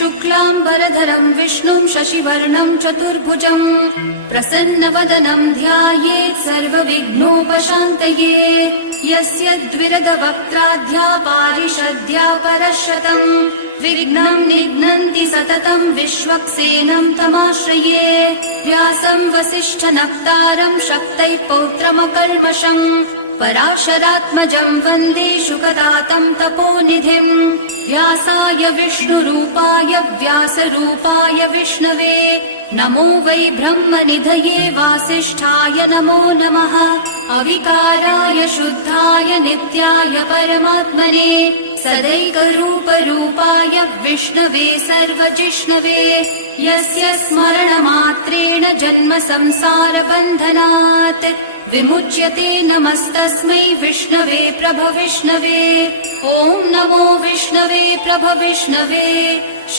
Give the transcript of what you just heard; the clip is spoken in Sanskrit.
शुक्लाम्बरधरं विष्णुं शशिवर्णं चतुर्भुजं प्रसन्नवदनं ध्यायेत् सर्वविघ्नोपशान्तये यस्य द्विरदवक्त्राद्या पारिषद्या परशतं विघ्नं निघ्नन्ति सततं विश्वक्सेनं तमाश्रये व्यासं वसिष्ठनप्तारं शक्तैः पौत्रमकल्मषम् पराशरात्मजं वन्दे शुकदातं तपोनिधिं व्यासाय विष्णुरूपाय व्यासरूपाय विष्णवे नमो वै ब्रह्मनिधये वासिष्ठाय नमो नमः अविकाराय शुद्धाय नित्याय परमात्मने सदैकरूपरूपाय विष्णवे सर्वजिष्णवे यस्य स्मरणमात्रेण जन्म संसारबन्धनात् विमुच्यते नमस्तस्मै विष्णवे प्रभविष्णवे ॐ नमो विष्णवे प्रभविष्णवे